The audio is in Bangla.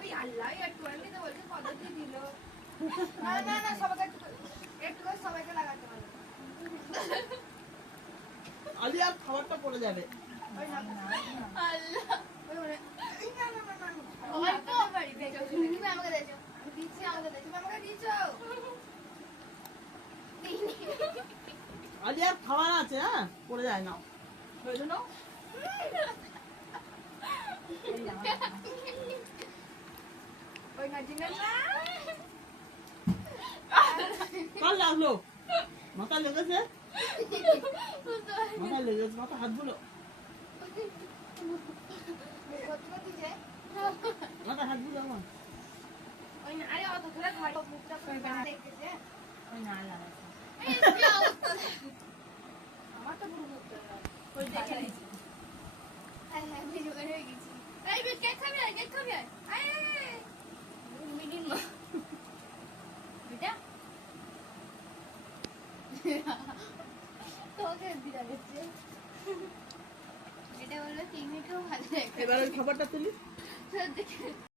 ওই আল্লাহ একটু আনতে বলছে পদ্ধতি দিল। না না না সবাইকে একটু করে সবাইকে লাগাতে হবে। আলি আর খাবারটা পড়ে যাবে। আল্লাহ অল্প বাড়ি দেখো তুমি আমাকে দেখো আমি দিচ্ছি আমাকে দেখো তুমি আমাকে দিছো আলি আর খাবার আছে হ্যাঁ পড়ে যায় না হয়েছে না ওই না জিনা না কাল লাগলো মাথা লেগেছে মাথা লেগেছে মাথা হাত ধুলো মাথা হাত ধুলো আমার ওই না আরে অত ধরে ঘাড় মুখটা করে দেখতেছে ওই না লাগাইছে এই কি অবস্থা আমার তো পুরো মুখটা ওই দেখে নিছি হ্যাঁ হ্যাঁ ভিডিও করে হয়ে গেছি এই বিট কেক খাবি আর কেক খাবি আর আয় মিনিন মা বেটা তোকে বিড়া গেছে এটা বললো 3 মিনিটও ভালো লাগে এবার ওই খাবারটা তুলি দেখে